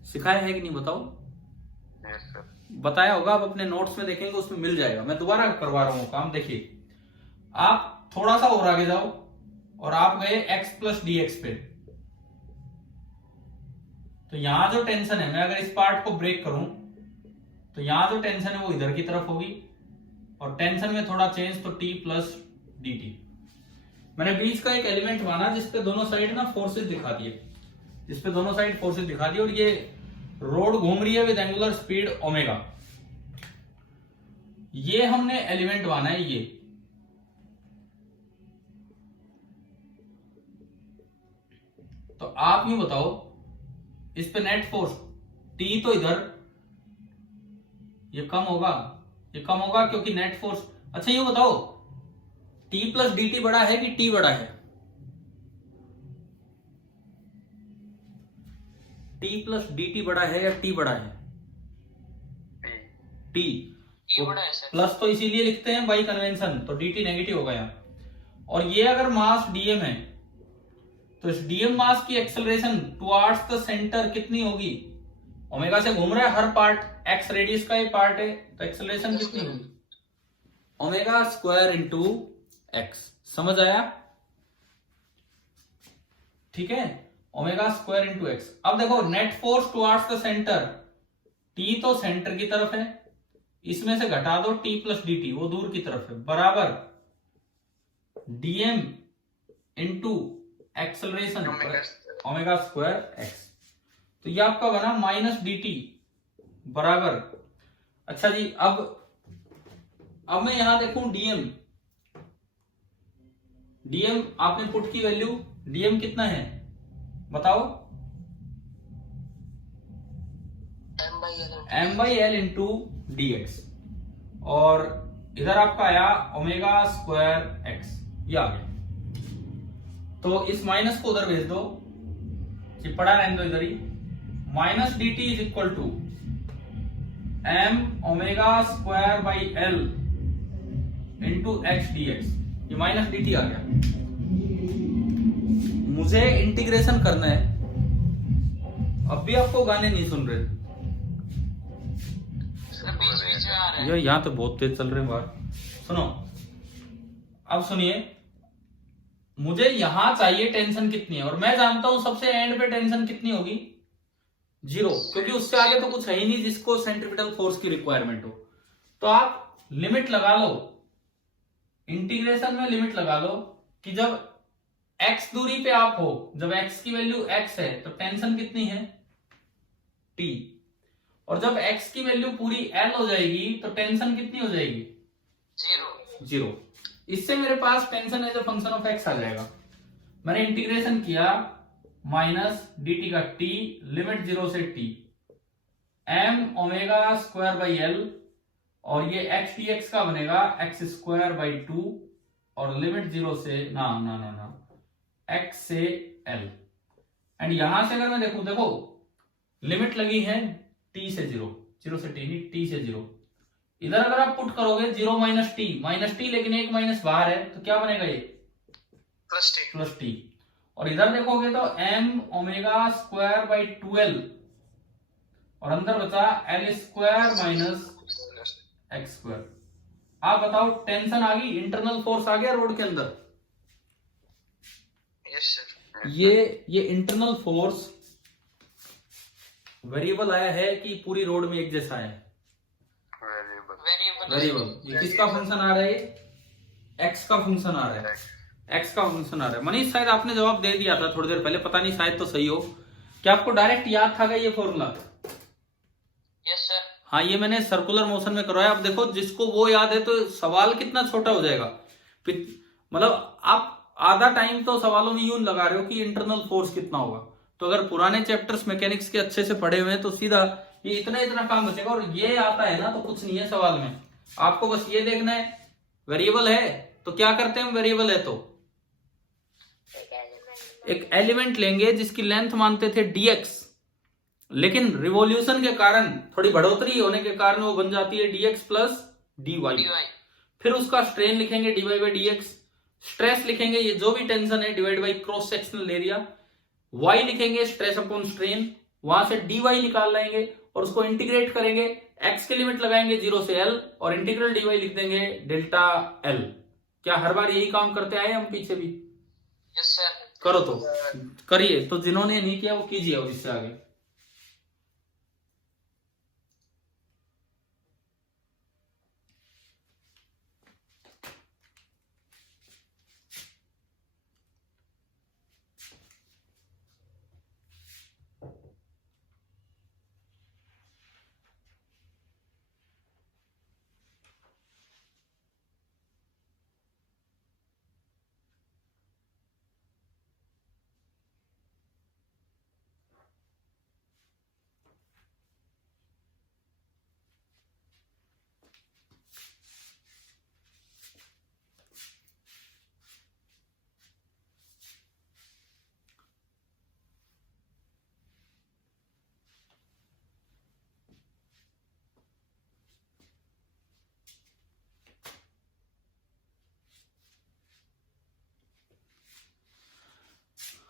सिखाया है कि नहीं बताओ? बताया होगा, आप अपने नोट्स में देखेंगे उसमें मिल जाएगा। मैं दोबारा करवा रहा हूं काम। देखिए आप थोड़ा सा और आगे जाओ और आप गए x प्लस dx पे, तो यहां जो टेंशन है, मैं अगर इस पार्ट को ब्रेक करूं तो यहां जो टेंशन है वो इधर की तरफ होगी, और टेंशन में थोड़ा चेंज तो t प्लस dt। मैंने बीच का एक एलिमेंट माना जिसपे दोनों साइड ना फोर्सेस दिखा दिए, और ये रोड घूम रही है विद एंगुलर स्पीड ओमेगा। ये हमने एलिमेंट माना है ये। तो आप यूं बताओ, इस पे नेट फोर्स T तो इधर ये कम होगा क्योंकि नेट फोर्स। अच्छा यूं बताओ, T प्लस dt बड़ा है कि T बड़ा है? T प्लस dt बड़ा है या T बड़ा है? T बड़ा है सर। प्लस तो इसीलिए लिखते हैं बाई कन्वेंशन, तो dt नेगेटिव होगा यहाँ। और ये अगर मास dm है तो इस dm मास की एक्सेलरेशन टुवर्ड्स द सेंटर कितनी होगी? ओमेगा से घूम रहा है हर पार्ट, x रेडियस का ये पार्ट है, तो एक्सेलरेशन कितनी होगी? Omega square into x। समझ आया? ठीक है, ओमेगा स्क्वायर इंटू एक्स। अब देखो net force towards the centre, T तो सेंटर की तरफ है, इसमें से घटा दो T प्लस dt, वो दूर की तरफ है, बराबर dm into acceleration omega square x. तो ये आपका बना माइनस dt बराबर। अच्छा जी, अब मैं यहां देखूं dm आपने पुट की वैल्यू, dm कितना है बताओ? m by l into dx, और इधर आपका आया ओमेगा स्क्वायर एक्स, ये आ गया। तो इस माइनस को उधर भेज दो, चिपड़ा रहने दो इधर ही। Minus d t is equal to m omega square by l into x d x. ये माइनस डी टी आ गया। मुझे इंटीग्रेशन करना है। अब भी आपको गाने नहीं सुन रहे? ये यहाँ तो बहुत तेज चल रहे हैं बाहर। सुनो, अब सुनिए, मुझे यहां चाहिए टेंशन कितनी है, और मैं जानता हूं सबसे एंड पे टेंशन कितनी होगी? 0, क्योंकि उससे आगे तो कुछ है ही नहीं जिसको सेंट्रीपिटल फोर्स की रिक्वायरमेंट हो। तो आप लिमिट लगा लो, इंटीग्रेशन में लिमिट लगा लो कि जब x दूरी पे आप हो, जब x की वैल्यू x है तो टेंशन कितनी है t, और जब x की वैल्यू पूरी l हो जाएगी तो टेंशन कितनी हो जाएगी 0। इससे मेरे पास tension as a function of x आ जाएगा। मैंने इंटीग्रेशन किया माइनस dt का t लिमिट 0 से t m omega square by l, और ये x dx का बनेगा x स्क्वायर बाई 2 और लिमिट 0 से ना x से l। एंड यहां से अगर मैं देखूं, देखो लिमिट लगी है t से 0, 0 से t नहीं, t से 0। इधर अगर आप पुट करोगे 0 माइनस टी, लेकिन एक माइनस बाहर है तो क्या बनेगा ये प्लस टी। और इधर देखोगे तो m omega square by 2l और अंदर बचा l square minus x square. आप बताओ टेंशन आ गई, इंटरनल फोर्स आ गया रोड के अंदर। Yes sir. ये इंटरनल फोर्स वेरिएबल आया है कि पूरी रोड में एक जैसा है? वेरिएबल। ये किसका फंक्शन आ रहा है? एक्स का फंक्शन आ रहा है, एक्स का फंक्शन आ रहा है। मनीष शायद आपने जवाब दे दिया था थोड़ी देर पहले, पता नहीं शायद तो सही हो। क्या आपको डायरेक्ट याद था ये फॉर्मूला? Yes sir. हाँ, ये मैंने सर्कुलर मोशन में करवाया। अब देखो जिसको वो याद है तो सवाल कितना छोटा हो जाएगा। मतलब आप आधा टाइम तो सवालों में यूं लगा रहे हो कि इंटरनल फोर्स कितना होगा। तो अगर पुराने चैप्टर्स मैकेनिक्स के अच्छे से पढ़े हुए हैं तो सीधा ये इतना काम बचेगा। और ये आता है ना तो कुछ नहीं है सवाल में, आपको बस ये देखना है वेरिएबल है तो क्या करते हैं, वेरिएबल है तो एक एलिमेंट लेंगे जिसकी लेंथ मानते थे dx, लेकिन रिवॉल्यूशन के कारण थोड़ी बढ़ोतरी होने के कारण वो बन जाती है dx प्लस dy। फिर उसका स्ट्रेन लिखेंगे dy बाई dx, स्ट्रेस लिखेंगे ये जो भी टेंशन है divide by cross sectional area, y लिखेंगे स्ट्रेस अपॉन स्ट्रेन, वहां से dy निकाल लाएंगे और उसको इंटीग्रेट करेंगे, x की लिमिट लगाएंगे 0 से l और इंटीग्रल dy लिख देंगे डेल्टा l। क्या हर बार यही काम करते आए हम पीछे भी? Yes sir. करो तो करिए, तो जिन्होंने नहीं किया वो कीजिए और इससे आगे।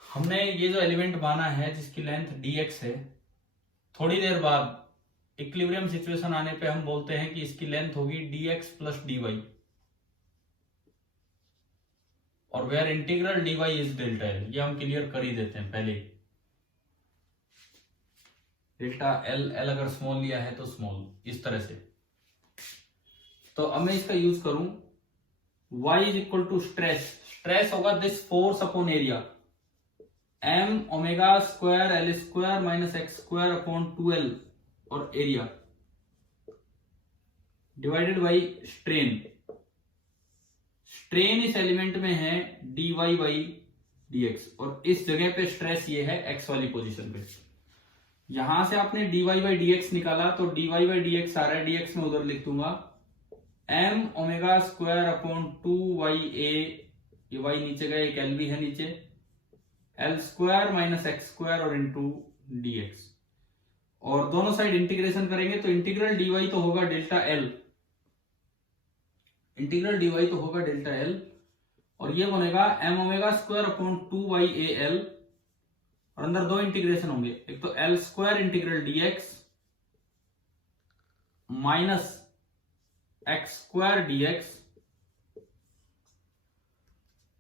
हमने ये जो एलिमेंट माना है जिसकी लेंथ dx है, थोड़ी देर बाद इक्विलिब्रियम सिचुएशन आने पे हम बोलते हैं कि इसकी लेंथ होगी dx प्लस dy, और where integral dy is delta l। ये हम क्लियर कर ही देते हैं पहले। डेल्टा l अगर स्मॉल लिया है तो स्मॉल, इस तरह से। तो अब मैं इसका यूज करूं, y is equal to stress, stress होगा this force upon area m omega square l square minus x square upon 2l और area divided by strain. Strain इस एलिमेंट में है dy बाई dx और इस जगह पे स्ट्रेस ये है x वाली पोजीशन पे। यहां से आपने dy बाई dx निकाला तो dy बाई dx आ रहा है, dx में उधर लिख दूंगा m omega square upon 2ya, ये y नीचे गया, एक l भी है नीचे, L square minus x square और इंटू dx, और दोनों साइड इंटीग्रेशन करेंगे तो इंटीग्रल dy तो होगा डेल्टा l, इंटीग्रल dy तो होगा डेल्टा l और ये बनेगा m omega square upon 2ya l और अंदर दो इंटीग्रेशन होंगे, एक तो l square integral dx minus x square dx,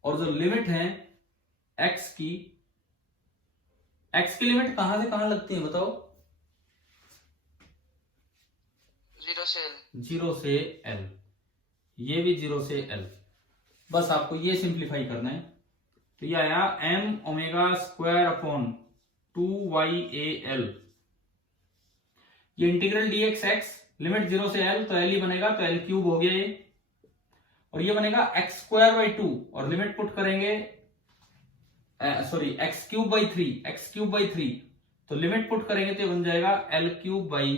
और जो लिमिट है x की लिमिट कहां से कहां लगती है बताओ? 0 से l। 0 से l, ये भी 0 से l। बस आपको ये सिंप्लीफाई करना है। तो ये आया m omega square upon 2YAL। ये इंटीग्रल dx x, लिमिट 0 से l, तो l ही बनेगा, तो l क्यूब हो गया ये, और ये बनेगा x स्क्वायर बाई 2, और लिमिट पुट करेंगे सॉरी x क्यूब बाई 3, तो लिमिट पुट करेंगे तो ये बन जाएगा l क्यूब बाई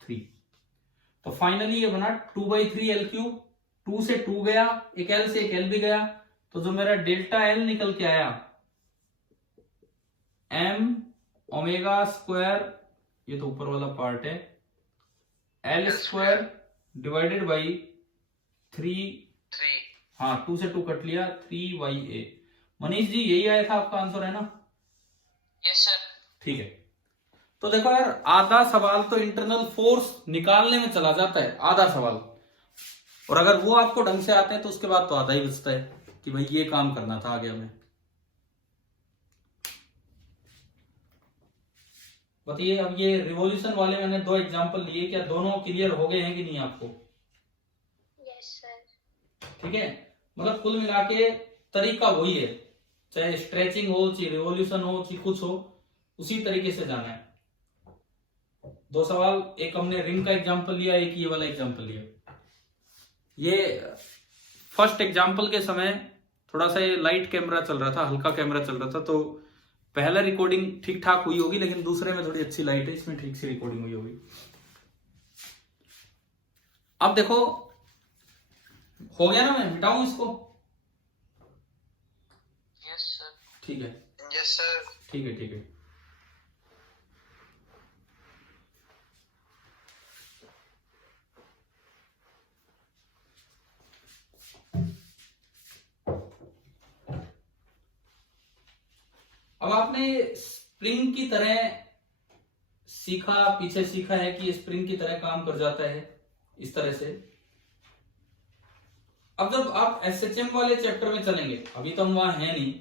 3। तो फाइनली ये बना 2/3 l क्यूब, 2 से 2 गया, एक l से एक l भी गया, तो जो मेरा डेल्टा l निकल के आया m ओमेगा स्क्वायर, ये तो ऊपर वाला पार्ट है, l स्क्वायर डिवाइडेड बाई 3, हाँ 2 से 2 कट लिया, 3YA। मनीष जी यही आया था आपका आंसर, है ना? Yes sir. ठीक है। तो देखो यार, आधा सवाल तो इंटरनल फोर्स निकालने में चला जाता है, आधा सवाल, और अगर वो आपको ढंग से आते हैं तो उसके बाद तो आधा ही बचता है कि भाई ये काम करना था आगे हमें। बताइए, अब ये रिवॉल्यूशन वाले मैंने 2 एग्जांपल लिए, क्या दोनों क्लियर हो गए हैं कि नहीं आपको? Yes sir. ठीक है, मतलब कुल मिला के तरीका वही है, चाहे स्ट्रेचिंग हो, चाहे रिवॉल्यूशन हो, चाहे कुछ हो, उसी तरीके से जाना है। 2 सवाल, एक हमने रिंग का एग्जांपल लिया, एक ये वाला एग्जांपल लिया। ये फर्स्ट एग्जांपल के समय थोड़ा सा ये लाइट कैमरा चल रहा था, हल्का कैमरा चल रहा था, तो पहला रिकॉर्डिंग ठीक ठाक हुई होगी, लेकिन दूसरे में थोड़ी अच्छी लाइट है, इसमें ठीक से रिकॉर्डिंग हुई होगी। अब देखो, हो गया ना? मैं मिटाऊं इसको? Yes sir. ठीक है, यस सर। ठीक है, ठीक है। अब आपने स्प्रिंग की तरह पीछे सीखा है कि स्प्रिंग की तरह काम कर जाता है इस तरह से। अब जब आप एसएचएम वाले चैप्टर में चलेंगे, अभी तो हम वहां है नहीं,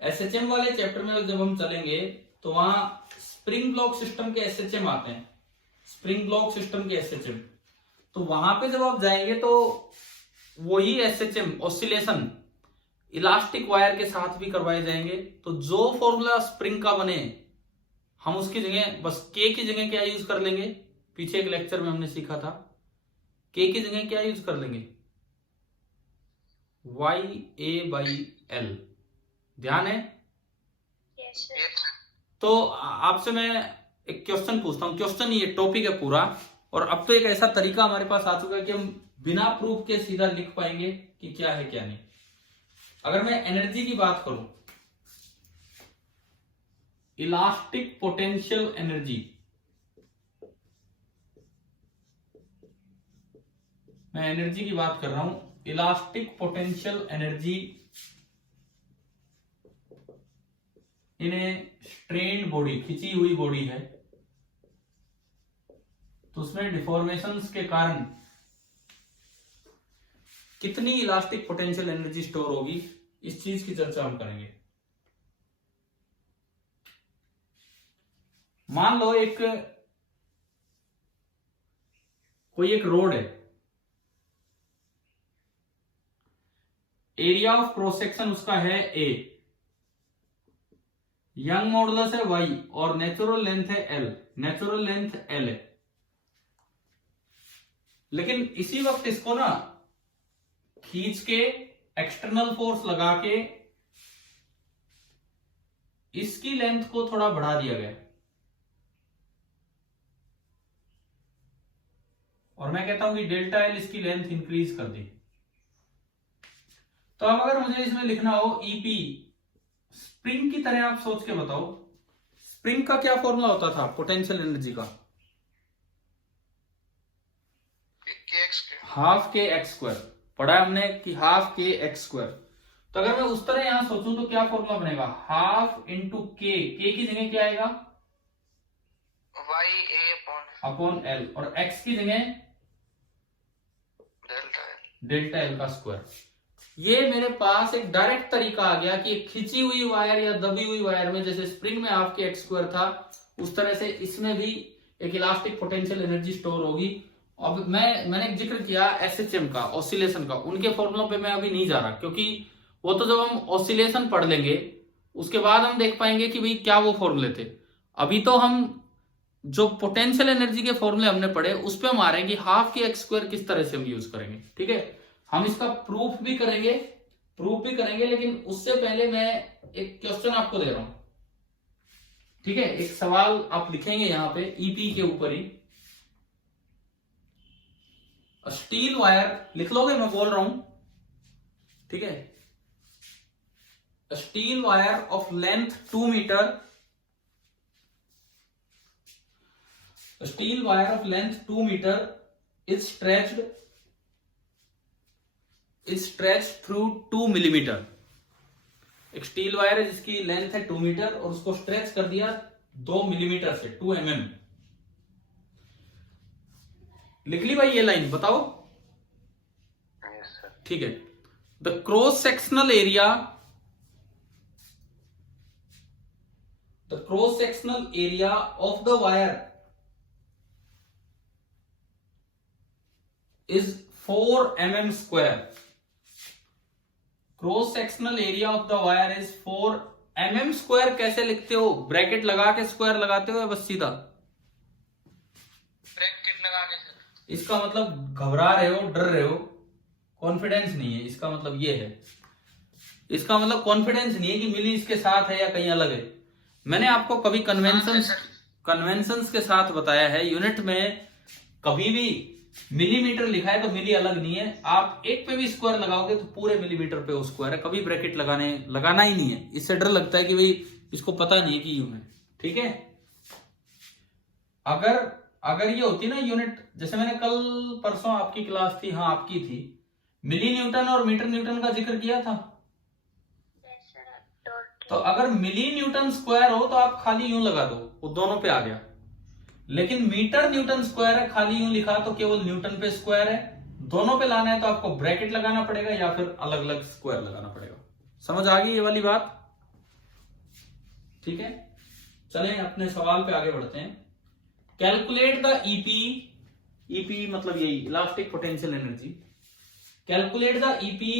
एसएचएम वाले चैप्टर में जब हम चलेंगे तो वहां स्प्रिंग ब्लॉक सिस्टम के एसएचएम आते हैं, स्प्रिंग ब्लॉक सिस्टम के एसएचएम। तो वहां पे जब आप जाएंगे तो वही एसएचएम ऑसिलेशन इलास्टिक वायर के साथ भी करवाए जाएंगे। तो जो फॉर्मूला स्प्रिंग का बने, हम उसकी जगह बस के की जगह क्या यूज कर लेंगे, पीछे एक लेक्चर में हमने सीखा था, के की जगह क्या यूज कर लेंगे, YA/L। ध्यान है? Yes sir. तो आपसे मैं एक क्वेश्चन पूछता हूं, क्वेश्चन ये टॉपिक है पूरा, और अब तो एक ऐसा तरीका हमारे पास आ चुका है कि हम बिना प्रूफ के सीधा लिख पाएंगे कि क्या है क्या नहीं। अगर मैं एनर्जी की बात करूं, इलास्टिक पोटेंशियल एनर्जी, मैं एनर्जी की बात कर रहा हूं, elastic potential energy in A strained body, खिंची हुई बॉडी है, तो उसमें डिफॉर्मेशंस के कारण कितनी इलास्टिक पोटेंशियल एनर्जी स्टोर होगी, इस चीज की चर्चा हम करेंगे। मान लो कोई एक रोड है, एरिया ऑफ क्रॉस सेक्शन उसका है A, यंग मॉडुलस है Y, और नेचुरल लेंथ है L, नेचुरल लेंथ L है। लेकिन इसी वक्त इसको ना खींच के एक्सटर्नल फोर्स लगा के इसकी लेंथ को थोड़ा बढ़ा दिया गया, और मैं कहता हूं कि डेल्टा L इसकी लेंथ इंक्रीज कर दी। तो अब अगर मुझे इसमें लिखना हो EP, स्प्रिंग की तरह, आप सोच के बताओ, स्प्रिंग का क्या फॉर्मूला होता था पोटेंशियल एनर्जी का? हाफ के एक्स स्क्वायर, पढ़ा है हमने कि हाफ के एक्स स्क्वायर। तो अगर मैं उस तरह यहां सोचूं तो क्या फॉर्मूला बनेगा, हाफ इंटू के की जगह क्या आएगा, YA अपॉन L, और x की जगह डेल्टा L का स्क्वायर। ये मेरे पास एक डायरेक्ट तरीका आ गया कि खिंची हुई वायर या दबी हुई वायर में जैसे स्प्रिंग में हाफ के एक्स स्क्वायर था, उस तरह से इसमें भी एक इलास्टिक पोटेंशियल एनर्जी स्टोर होगी। अब मैंने जिक्र किया एसएचएम का, ऑसिलेशन का, उनके फॉर्मूलों पे मैं अभी नहीं जा रहा, क्योंकि वो तो जब हम ऑसिलेशन पढ़ लेंगे उसके बाद हम देख पाएंगे कि भाई क्या वो फॉर्मूले थे। अभी तो हम जो पोटेंशियल एनर्जी के फॉर्मूले हमने पढ़े उस पर हम आ रहे हैं कि हाफ के एक्स स्क्वायर किस तरह से हम यूज करेंगे। ठीक है, हम इसका प्रूफ भी करेंगे, लेकिन उससे पहले मैं एक क्वेश्चन आपको दे रहा हूं। ठीक है, एक सवाल आप लिखेंगे यहां पे ईपी के ऊपर ही, स्टील वायर लिख लोगे, मैं बोल रहा हूं। ठीक है, steel wire of length 2 metre, steel wire of length 2 metre is stretched through 2 millimetre. एक स्टील वायर है जिसकी लेंथ है 2 मीटर और उसको स्ट्रेच कर दिया 2 मिलीमीटर से, 2 mm। लिख ली भाई ये लाइन, बताओ। ठीक है, the cross sectional area of the wire is 4 mm square। Cross sectional area of the wire is 4 mm square. कैसे लिखते हो, ब्रैकेट लगा के स्क्वायर लगाते हो या बस सीधा? ब्रैकेट लगा के सर। इसका मतलब घबरा रहे हो, डर रहे हो, कॉन्फिडेंस नहीं है, इसका मतलब ये है। इसका मतलब कॉन्फिडेंस नहीं है कि मिली इसके साथ है या कहीं अलग है। मैंने आपको कभी कन्वेंशंस के साथ बताया है, यूनिट में कभी भी मिलीमीटर लिखा है तो मिली अलग नहीं है। आप एक पे भी स्क्वायर लगाओगे तो पूरे मिलीमीटर पे वो स्क्वायर है, कभी ब्रैकेट लगाना ही नहीं है। इससे डर लगता है कि भाई इसको पता नहीं है कि यूं है। ठीक है, अगर ये होती ना यूनिट, जैसे मैंने कल परसों आपकी क्लास थी, हाँ आपकी थी, मिली न्यूटन और मीटर न्यूटन का जिक्र किया था। तो अगर मिली न्यूटन स्क्वायर हो तो आप खाली यूं लगा दो, वो दोनों पे आ गया। लेकिन मीटर न्यूटन स्क्वायर है, खाली यूं लिखा तो केवल न्यूटन पे स्क्वायर है। दोनों पे लाना है तो आपको ब्रैकेट लगाना पड़ेगा या फिर अलग अलग स्क्वायर लगाना पड़ेगा। समझ आ गई ये वाली बात? ठीक है, चलें अपने सवाल पे आगे बढ़ते हैं। कैलकुलेट द ईपी मतलब यही elastic potential energy. Calculate the EP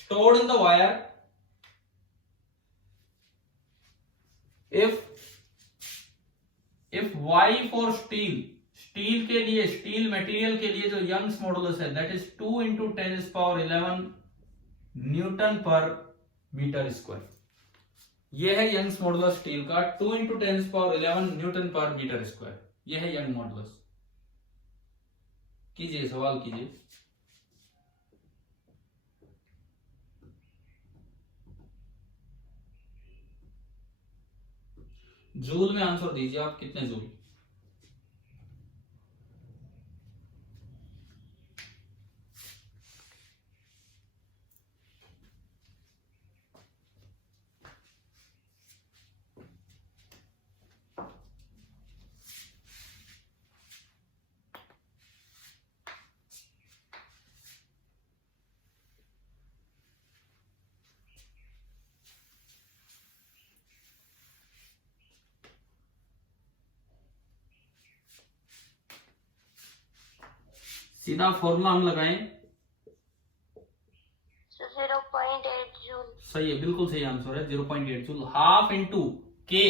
stored in the wire if y for steel के लिए, स्टील मटेरियल के लिए जो यंग्स मॉडुलस है दैट इज 2 into 10⁻11 न्यूटन पर मीटर स्क्वायर। ये है यंग्स मॉडुलस स्टील का, 2 into 10⁻11 न्यूटन पर मीटर स्क्वायर। ये है यंग मॉडुलस। कीजिए, सवाल कीजिए। जूल में आंसर दीजिए आप, कितने जूल? सीधा फॉर्मूला हम लगाएं। 0.8 जूल। सही है, बिल्कुल सही आंसर है, 0.8 जूल। हाफ इंटू के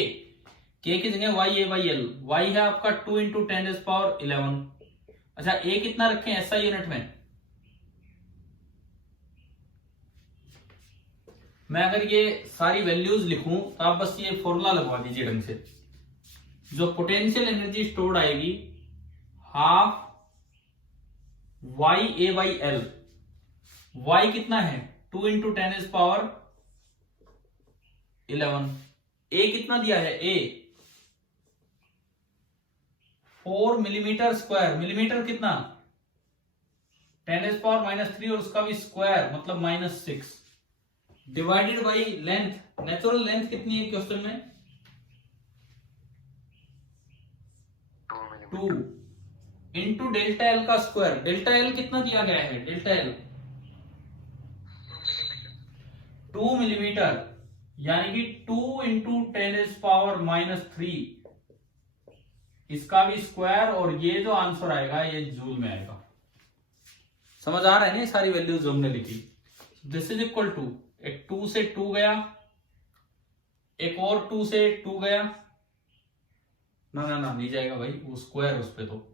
की जगह y a by l. Y है आपका 2 into 10⁻11। अच्छा, ए कितना रखें ऐसा यूनिट में? मैं अगर ये सारी वैल्यूज लिखूं तो आप बस ये फॉर्मूला लगवा दीजिए ढंग से। जो पोटेंशियल एनर्जी स्टोर्ड आएगी, half y a by l. Y कितना है? 2 into 10⁻11। ए कितना दिया है? ए 4 मिलीमीटर स्क्वायर। मिलीमीटर कितना? 10⁻³ और उसका भी स्क्वायर मतलब -6 divided by length. Natural length कितनी है क्वेश्चन में? 2 इंटू डेल्टा एल का स्क्वायर। डेल्टा एल कितना दिया गया है? डेल्टा एल 2 मिलीमीटर, यानी कि 2 into 10⁻³ इसका भी स्क्वायर, और ये जो आंसर आएगा ये जूल में आएगा। समझ आ रहा है ना? सारी वैल्यूज जो हमने लिखी, दिस इज इक्वल टू, एक 2 से 2 गया, एक और 2 से 2 गया, ना ना ना नहीं जाएगा भाई, वो स्क्वायर उस पे तो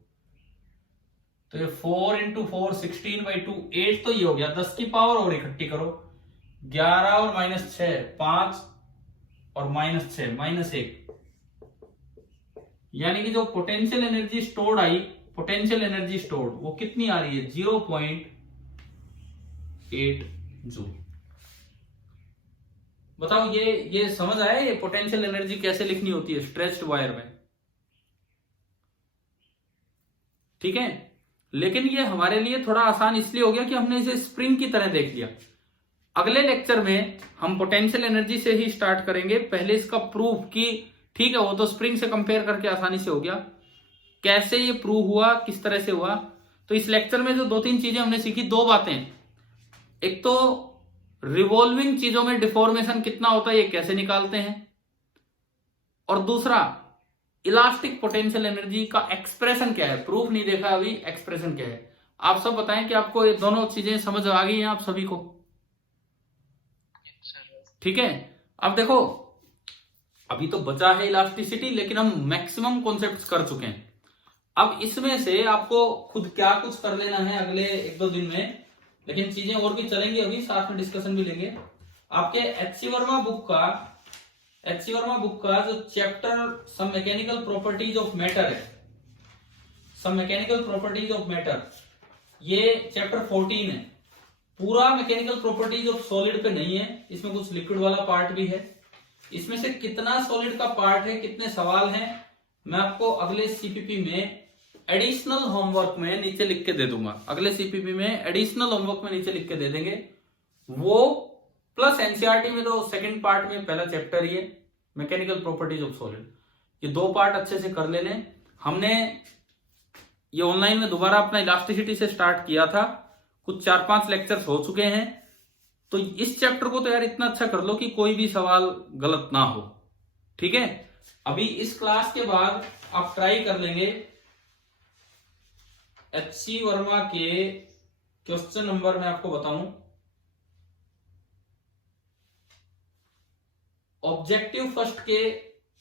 ये 4 इंटू 4 16/2, 8 तो ये हो गया। 10 की पावर और इकट्ठी करो, 11 और -6 5 और -6 -1, यानी कि जो पोटेंशियल एनर्जी स्टोर्ड आई, पोटेंशियल एनर्जी स्टोर्ड वो कितनी आ रही है, 0.8 जूल। बताओ ये समझ आया, ये पोटेंशियल एनर्जी कैसे लिखनी होती है स्ट्रेच्ड वायर में, ठीक है। लेकिन ये हमारे लिए थोड़ा आसान इसलिए हो गया कि हमने इसे स्प्रिंग की तरह देख लिया। अगले लेक्चर में हम पोटेंशियल एनर्जी से ही स्टार्ट करेंगे, पहले इसका प्रूफ कि ठीक है वो तो स्प्रिंग से कंपेयर करके आसानी से हो गया, कैसे ये प्रूव हुआ, किस तरह से हुआ। तो इस लेक्चर में जो 2-3 चीजें हमने सीखी, 2 बातें, एक तो रिवॉल्विंग चीजों में डिफॉर्मेशन कितना होता है ये कैसे निकालते हैं, और दूसरा इलास्टिक पोटेंशियल एनर्जी का एक्सप्रेशन क्या है, प्रूफ नहीं देखा अभी, एक्सप्रेशन क्या है। आप सब बताएं कि आपको ये दोनों चीजें समझ आ गई हैं आप सभी को, ठीक है। अब देखो अभी तो बचा है इलास्टिसिटी, लेकिन हम मैक्सिमम कॉन्सेप्ट्स कर चुके हैं। अब इसमें से आपको खुद क्या कुछ कर लेना है अगले 1-2 दिन में, लेकिन चीजें और भी चलेंगी, अभी साथ में डिस्कशन भी लेंगे। आपके एच.सी. वर्मा बुक का जो chapter some mechanical properties of matter है, some mechanical properties of matter, ये चैप्टर 14 है। पूरा मैकेनिकल प्रॉपर्टीज ऑफ सॉलिड पे नहीं है, इसमें कुछ लिक्विड वाला पार्ट भी है। इसमें से कितना सॉलिड का पार्ट है, कितने सवाल हैं, मैं आपको अगले सीपीपी में एडिशनल होमवर्क में नीचे लिख के दे दूंगा। अगले सीपीपी में एडिशनल होमवर्क में नीचे लिख के दे देंगे वो, प्लस एनसीईआरटी में तो सेकंड पार्ट में पहला चैप्टर ही है मैकेनिकल प्रॉपर्टीज ऑफ सॉलिड, ये 2 पार्ट अच्छे से कर लेने। हमने ये ऑनलाइन में दोबारा अपना इलास्टिसिटी से स्टार्ट किया था, कुछ 4-5 लेक्चर्स हो चुके हैं, तो इस चैप्टर को तो यार इतना अच्छा कर लो कि कोई भी सवाल गलत ना हो, ठीक है। अभी इस क्लास के बाद आप ट्राई कर लेंगे एच.सी. वर्मा के क्वेश्चन नंबर मैं आपको बताऊं, ऑब्जेक्टिव फर्स्ट के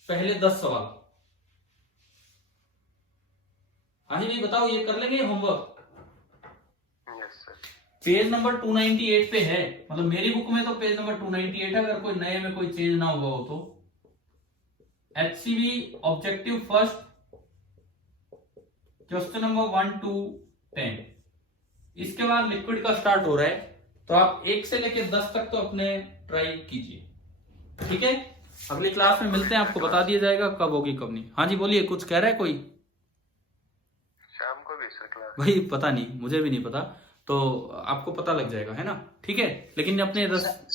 पहले 10 सवाल। हाँ जी भाई बताओ, ये कर लेंगे होमवर्क? पेज नंबर 298 पे है, मतलब मेरी बुक में तो पेज नंबर 298 है, अगर कोई नए में कोई चेंज ना हुआ हो तो। HCV objective first question number 1 to 10, इसके बाद लिक्विड का स्टार्ट हो रहा है, तो आप 1 से लेकर 10 तक तो अपने ट्राई कीजिए, ठीक है। अगली क्लास में मिलते हैं, आपको बता दिया जाएगा कब होगी कब नहीं। हाँ जी बोलिए, कुछ कह रहा है कोई? शाम को भी सर क्लास? भाई पता नहीं, मुझे भी नहीं पता, तो आपको पता लग जाएगा, है ना, ठीक है। लेकिन अपने लेना सर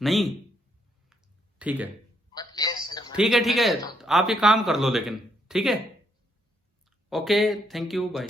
नहीं, ठीक है ठीक है, आप ये काम कर लो लेकिन, ठीक है। Okay, thank you, bye.